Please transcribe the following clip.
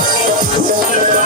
すご,ごい